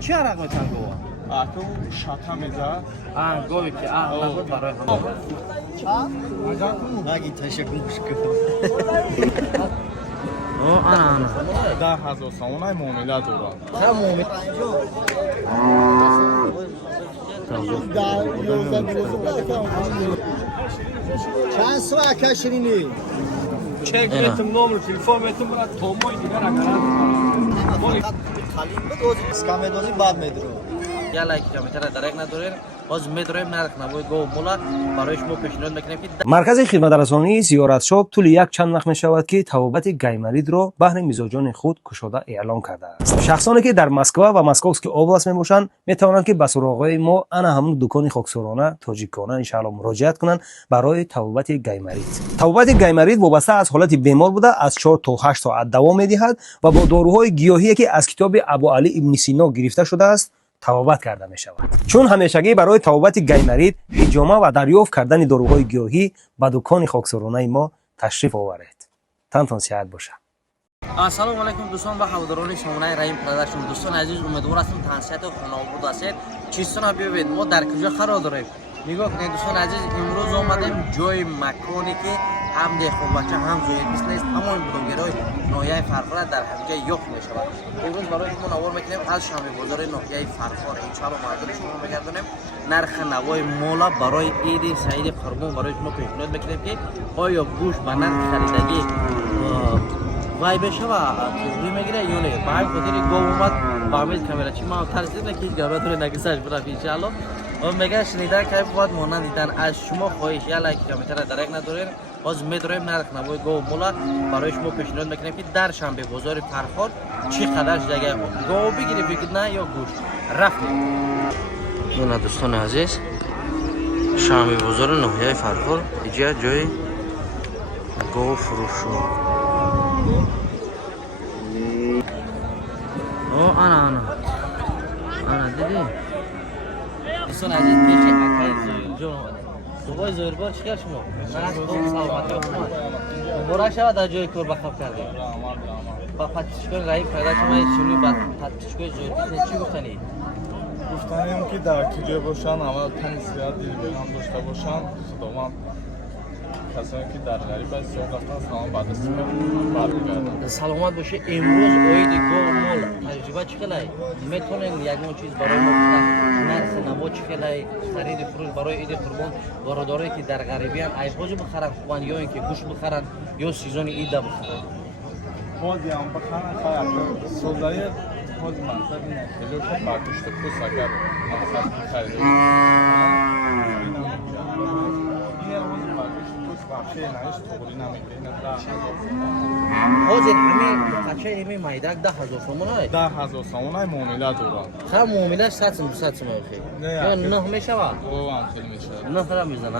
چی عرق میتن گوه؟ تو شاتا میزه گوی که نبود برای همه نگی تشکر بشکر انا 10,000 سومن معامله دوران چند سوه کشرینی چک میتم نمر تلفن میتم برای تومای دیگر اگران خالیم بود اسکامه دوزی بعد میدرو یا لایک کیلومتر درک ندارین باز میدرویم نرخ نبود گو مولا برایش ما پیشنهاد میکنیم که مرکز خدمترسانی زیارتشاب طول یک چند وقت میشود که توابط گیمرید را بهر میزاجان خود کشاده اعلان کرده است. شخصانی که در مسکو و مسکوسکی اوبلاست میباشند میتوانند که به سراغ ما انا همون دکان خاکسارانه تاجیکانه ان شاء الله مراجعت کنند برای توابط گیمرید. توابط گیمرید وابسته از حالت بیمار بوده از 4 تا 8 ساعت دوام میدهد و با داروهای گیاهی که از کتاب ابو علی ابن سینا گرفته شده است توابت کرده می شود. چون همیشگی برای توابت گیمرید حجامه و دریافت کردن داروهای گیاهی به دکان خاکسارانه ما تشریف آورید. تنتان صحت باشه. السلام علیکم دوستان و هواداران سامانه رحیم پروداکشن. دوستان عزیز امیدوار هستم تنسیت و خانواده هستید. چیستون ببینید ما در کجا قرار داریم. نگاه کنید دوستان عزیز امروز آمدیم جای مکانی که هم دهخون بچه هم زوید بیزنس همان بلوگرای ناحیه فرخار در همینجا یافت می شود. امروز برای شما نوار میکنیم از شنبه بازار ناحیه فرخار ان شاء الله مردم شما بگردونیم نرخ نوای مولا برای عید سعید قربان برای شما پیشنهاد میکنیم که آیا گوشت به نرخ خریدگی وای بشه و توضیح میگیره یا نه. با همین خاطر گو اومد با همین کامera چی ما ترسیدم که گابه تو نگیسش برای ان شاء الله و میگه شنیدن که بود مانند دیدن از شما خواهش یا لایک کامنت درک ندارین باز میداریم نرخ نوای گو مولا برای شما پیشنهاد میکنیم که در شنبه بازار فرخار چی قدر جگه گو بگیری بگید نه یا گوشت رفتیم. دونا دوستان عزیز شنبه بازار ناحیه فرخار اینجا جای گو فروشو انا دیدی دوستان عزیز پیش اکای زویرجان صبح زویربار چیکار شما؟ من از خوب سلامتی شما مبارک شود در جای کار بخواب کردیم با پتیشکای رایی پیدا شما شروع با پتیشکای زویربار چی گفتنی؟ گفتنیم که در کجا باشن اول تنسیت دیر بیرم داشته باشن خداوند کسانی که در غریب از سوق رفتن سلام بعد از برمیگردن سلامت باشه. امروز عید گو مول تجربه چقدر میتونین یگان چیز برای ما بگن نرخ نوا چقدر خرید فروش برای عید قربان برادرایی که در غریبی ان ایفاج بخرن خوان یا اینکه گوشت بخرن یا سیزن عید بخرن خودی هم بخرن خیلی سوزایی خود مقصد اینه خیلی که برداشت پوست اگر مقصد خرید حاضر همه قچه همه مایدک 10,000 سومن های 10,000 سومن معامله دوران خب معامله 100 سومن خیلی یا نه میشه وا او هم خیلی میشه نه خراب میزنه.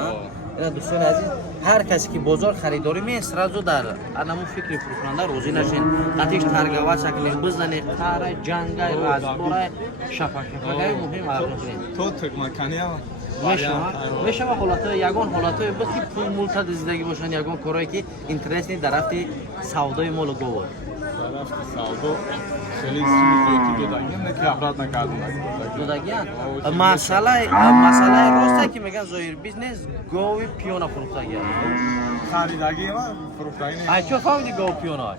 اینا دوستان عزیز هر کسی که بازار خریداری میسرازو در انمو فکر فروشنده روزی نشین قطعش ترگوا شکل بزنه قاره جنگای رازباره شفاکفای مهم آرزوین تو تک مکانی هم میشه حالات یگان حالات بس که پول مولتا زندگی باشن یگان کارایی که اینترست نی در رفت سودای مول گوور در رفت سودو خیلی سوزی جدایی نه که افراد نکردن جداگیان مسئله روستا که میگن زایر بیزنس گوی پیونا فروختگی خریدگی ما فروختگی ای چه فهمیدی گو پیونا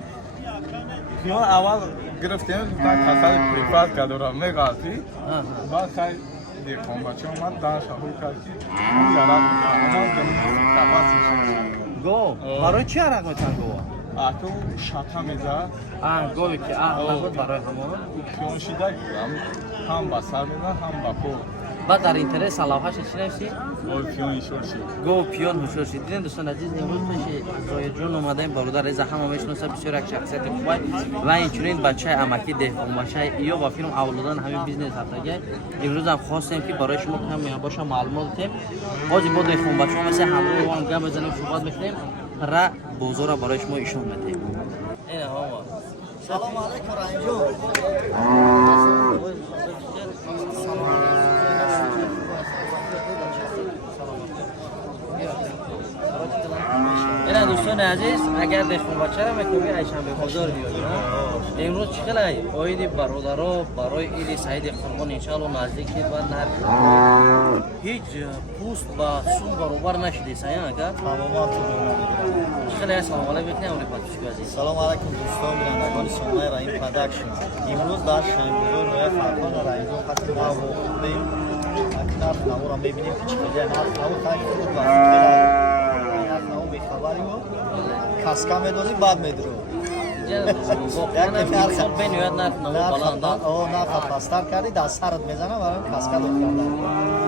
پیون اول گرفتیم تا کسای پریفر کردم میگاتی بعد خیلی دیگه بچه اومد در شهر کرد که یاران اومد دنبال تفاصیل شد گو برای چی عرق میتن گو تو شاتا میزه گوی که نبود برای همون پیون شیده هم با سر میزه هم با پول بعد در اینترنت صلاحش چی نوشتی گو پیون ایشون شد گو پیون هوشور شد. دیدین دوستان عزیز امروز پیش زایر جون اومدیم برادر رضا همه میشناسه بسیار یک شخصیت خوبه و اینچنین بچه امکی دهقان باشه یا با فیلم اولادان همین بیزنس هفتگی امروز هم خواستیم که برای شما کم باشه معلومات بدیم بازی با دهقان بچه‌ها مثل همراه وان گپ بزنیم صحبت می‌کنیم را بازار برای شما ایشون بدیم. اینا ها سلام علیکم رحیم جون اینا دوستان عزیز اگر دهقان بچه را می‌کنی ایشان به بازار بیاید امروز چقدر اویدی برادرها برای عید سعید قربان انشالله نزدیک شد و نر هیچ پوست با سون برابر نشده سایه اگر چقدر سلام علیکم بکنم اولی پاتوشکو عزیز. سلام علیکم دوستان بینندگان سومای رحیم پروداکشن. امروز در شنبه روی فرمان رحیم خط نو بیم اکناف نو را میبینیم که چقدر نرخ نو خیلی خوب و نرخ نو بیخبری و کاسکا میدونی بعد میدرو خب بینوید نرخ نو بلند نرخ پاستر کردی در سرت میزنه برای کاسکا دو کرده.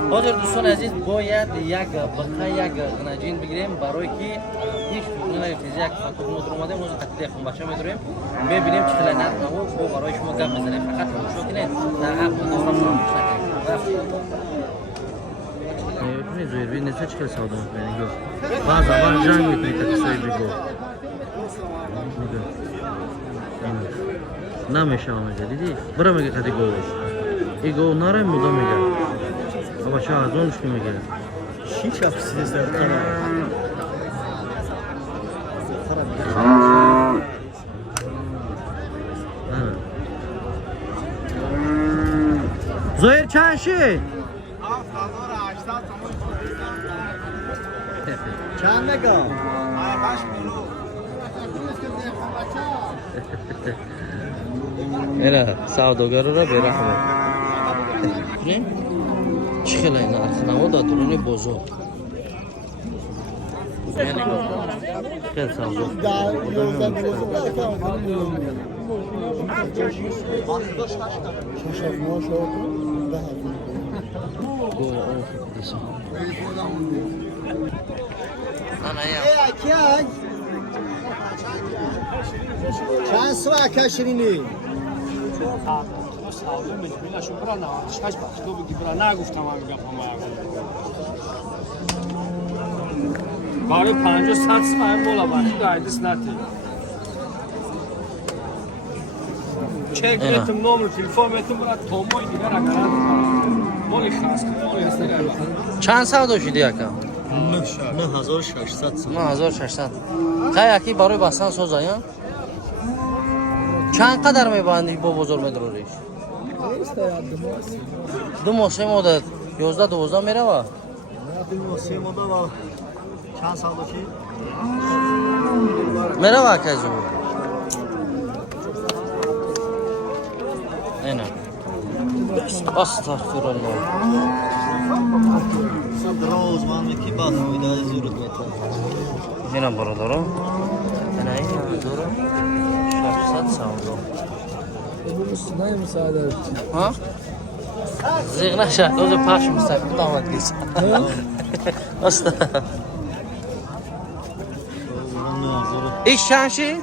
حاضر دوستان عزیز باید یک بخه یک گنجین بگیریم برای که هیچ نمیفیز یک خطوب مدر اومده موز قطعه خون بچه میداریم ببینیم چطور نرخ نو برای شما گم بزنیم فقط شما کنید در حق مدارم شما نکنید میتونی زویر بید نسه چکل ساده میکنی باز اول جنگ میتونی تکسایی بگو نمیشه آمده دیدی برا میگه قدی گوش ای گو ناره مودا میگه بابا شاه از اونش که میگه شیش افسیده سرطانه زویر چند شی؟ چند نگاه؟ اینا سوداگر را برحمه چی خیلی این نرخ در درون بزرگ خیلی سوداگر چند سوه کشرینی؟ برای 50 100 سوم بالا باید دایدس نتی چک میتونم نمره تلفن میتونم برای تومای دیگر اگر مالی خاص کنم مالی هستگاه چند سودا شدی یکم؟ 9600 9600 خیلی یکی برای بستن سوزا یا؟ چند قدر میبندی با بزرگ مدروریش؟ دو ماه سه مدت 11 12 میره و؟ نه دو سه مدت و چند سال داشتی؟ میره و کجا؟ اینا استغفر الله روز من میکی باز میده زورت میکنه اینا برادرم اینا دورو 600 سودا ها؟ زیغ نشد روز پخش مستقیم دامد گیست ایش چند شی؟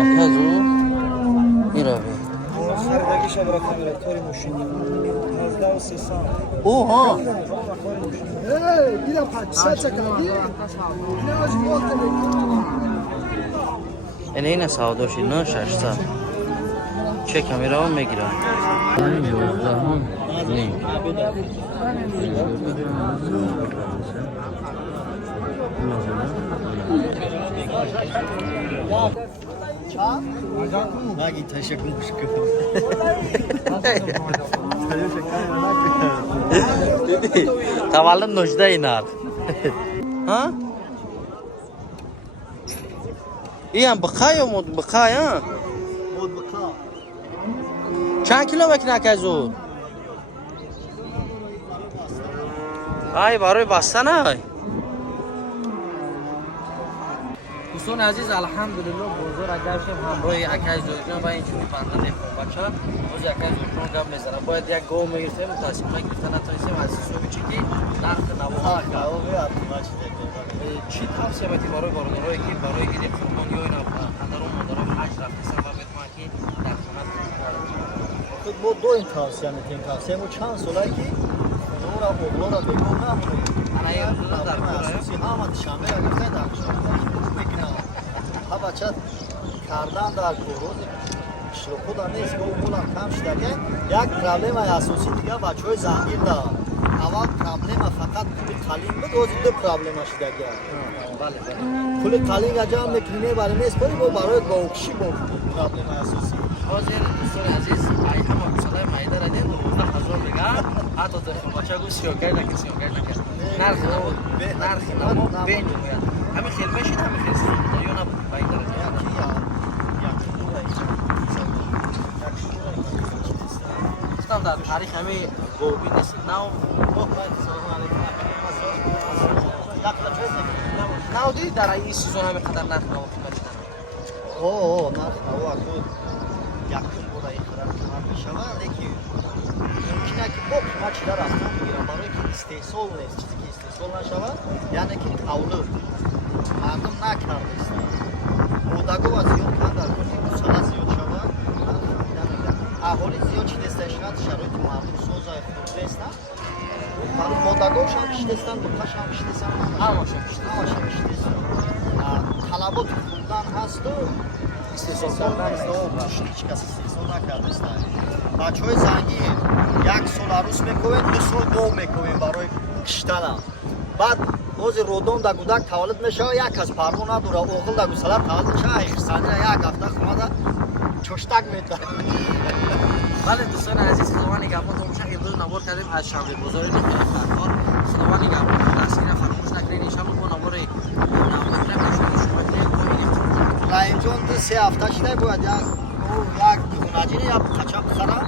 بکازو این را بی خریدگیش برای کامرکتاری ماشینی 11300 او ها دیدم 500 چکردی؟ نه آج موت این سودا شد نه 600 چه کامیرا هم میگیرن این 11 هم نیم نگی تشکرش کن تولد 19 اینار ها این هم بخای یا مود بخای ها مود بکا چند کیلو بکنه کزو ای برای بستن های دوستان عزیز الحمدلله بزرگ اگر شیم همراه اکای زوجان و این چونی بندن خون بچه روز اکای زوجان گم میزنم باید یک گو میگیرتیم تصمیم گرفتن نتونستیم از سوی چی که نرخ نواه چی توصیه باید برای برادرایی که برای عید قربانی یا اینا پدران مادران حج رفته سبب بتونن که در خونه خود ما دو این توصیه میتونیم توصیه ما چند ساله که خونه را اغلا را بگو نمونه انا یه روز در اساسی همه شنبه را گفته در شنبه میکنم ها بچه کردن در کروز شروع نیست که اون کم شده یک پرابلم اساسی دیگه بچه های زنگیر دارن аввал проблема фақат пули қалин буд, ҳозир ду проблема шудаги. Бале. Пули қалин аҷа мекунӣ мебарӣ меспорӣ, бо барои говкишӣ бо проблема асосӣ. ҳозир дӯстони азиз ай ҳама масъалаи майда радем 12000 мега ҳатто дохилбачагу сиёгайда нархи набуд нархи набуд бен меояд ҳамин хел мешид ҳамин хел ё набуд майда радем гуфтам дар таърих ҳамин говби нест нав навдии дар ин сезон ҳамин қадар нархи набуд мешидам нарх наво акуд якум бора ин қадар қимат мешавад, лекин мумкина ки бо қимат чида рафтон мегирам, барои ки истеҳсол нест, чизе ки истеҳсол нашавад, яъне ки тавлид мардум накардастанд. Модагова зиёд кан дар кунӣ гусала зиёд шавад, аҳоли зиёд чидестаишад, шароити мардум соза хурдестанд. Модагошам пиштестанд, буқашам пиштестанд, ҳамашам пиштестанд. Талабот хурдан ҳасту истеҳсол кардан ҳеҷ кас истеҳсол накардастанд. Бачаҳои занги 1 сол арӯз мекунем, 2 сол гов мекунем барои киштанам. Баъд ҳозир родон да гудак таваллуд мешавад, як кас парво надора, оғил да гусала таваллуд мешавад, ихсанира як ҳафта хумада чоштак метавад. бале дӯстони азиз худовани гапҳо tomosha имрӯз набор кардем аз шаврибозори нуқтаи худовани гапҳо дастгира фаромӯш накунед иншаллоҳ бо набори раимҷон 2-3 ҳафта шидай бояд як хунаҷини як қача бихарам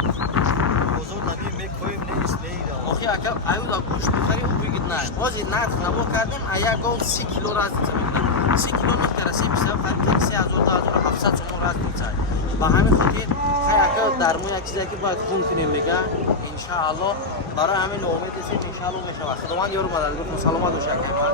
бозор намин мекоим нест меира охи ака аюда гӯшт бихарем бигид на ҳозир нарх набор кардем а як гов 30 кило раз мекунад 30 кило мекараси бисёр қариб 3700 сомон раз мецад ба ҳамин хотир хай ака дар мо як чизе ки бояд хун кунем мега иншааллоҳ барои ҳамин умед ҳастем иншааллоҳ мешавад худованд ёру мадар гуфтам саломат боша акай ман